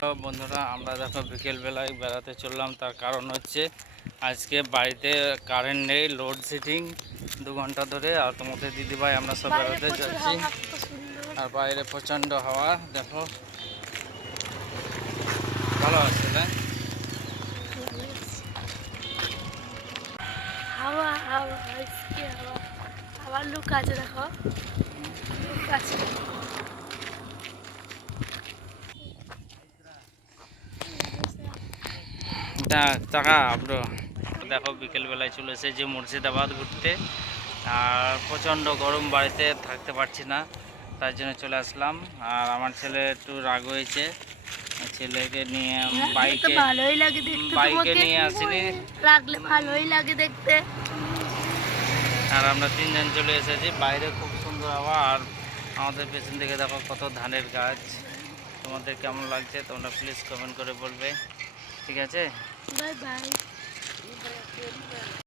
তো বন্ধুরা, আমরা দেখো বিকেলবেলায় বেড়াতে চললাম। তার কারণ হচ্ছে আজকে বাড়িতে কারেন্ট নেই, লোডশেডিং 2 ঘন্টা ধরে। আর তোমাদের দিদিভাই আমরা সব বেড়াতে যাচ্ছি। আর বাইরে প্রচণ্ড হাওয়া, দেখো ভালো আছে তাই হাওয়া হাওয়া আজকে হাওয়া আবার লুক আছে, দেখো লুক আছে। টাকা ব্রো। দেখো বিকেলবেলায় চলে এসেছি মুর্শিদাবাদ ঘুরতে। আর প্রচণ্ড গরম, বাড়িতে থাকতে পারছি না, তার জন্য চলে আসলাম। আর আমার ছেলে একটু রাগ হয়েছে, ছেলেকে নিয়ে ভালোই লাগে দেখতে, বাইকে নিয়ে আসিনি। রাখলে ভালোই লাগে দেখতে। আর আমরা 3 জন চলে এসেছি। বাইরে খুব সুন্দর হাওয়া। আর আমাদের পেছন দিকে দেখো কত ধানের গাছ। তোমাদের কেমন লাগছে তোমরা প্লিজ কমেন্ট করে বলবে, ঠিক আছে? Bye bye.